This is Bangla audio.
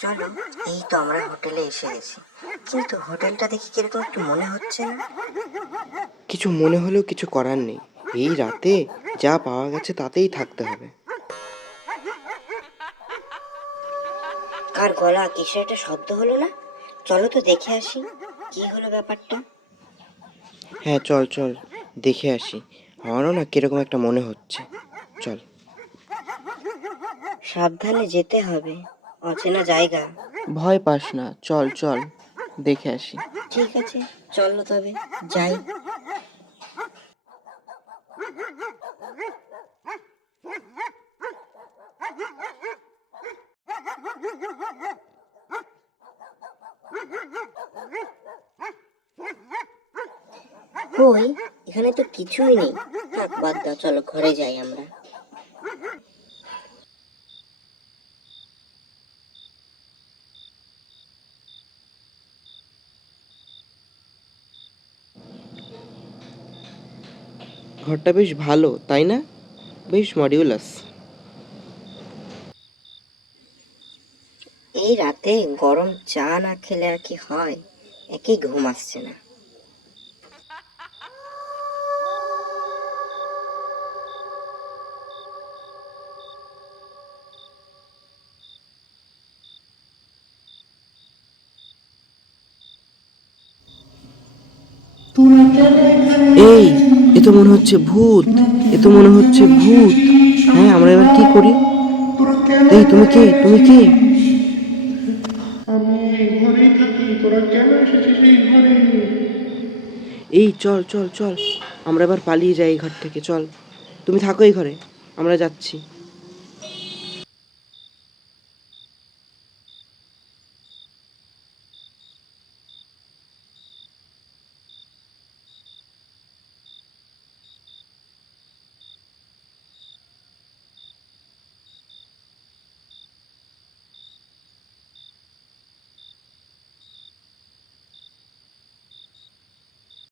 চলো এই তো আমরা হোটেলে এসে গেছি। কিন্তু হোটেলটা দেখি কীরকম একটু মনে হচ্ছে না? কিছু মনে হলেও কিছু করার নেই। এই রাতে যা পাওয়া গেছে তাতেই থাকতে হবে। কার গলা কিসের একটা শব্দ হলো না? চলো তো দেখে আসি কি হলো ব্যাপারটা। হ্যাঁ চল চল দেখে আসি। আমারও না কীরকম একটা মনে হচ্ছে। চল। সাবধানে যেতে হবে অচেনা জায়গা। ভয় পাস না চল চল দেখে আসি। ঠিক আছে চলো তবে যাই। কই এখানে তো কিছুই নেই। থাক বাদ দাও চলো ঘরে যাই আমরা। ঘরটা বেশ ভালো তাই না? বেশ মডিউলাস। এই রাতে গরম চা না খেলে আর কি হয়? একই ঘুম আসছে না। এই এ তো মনে হচ্ছে ভূত, এ তো মনে হচ্ছে ভূত। হ্যাঁ আমরা এবার কি করি? এই, তুমি কে? তুমি কে? এই, চল চল চল। আমরা এবার পালিয়ে যাই এই ঘর থেকে, চল। তুমি থাকো এই ঘরে, আমরা যাচ্ছি।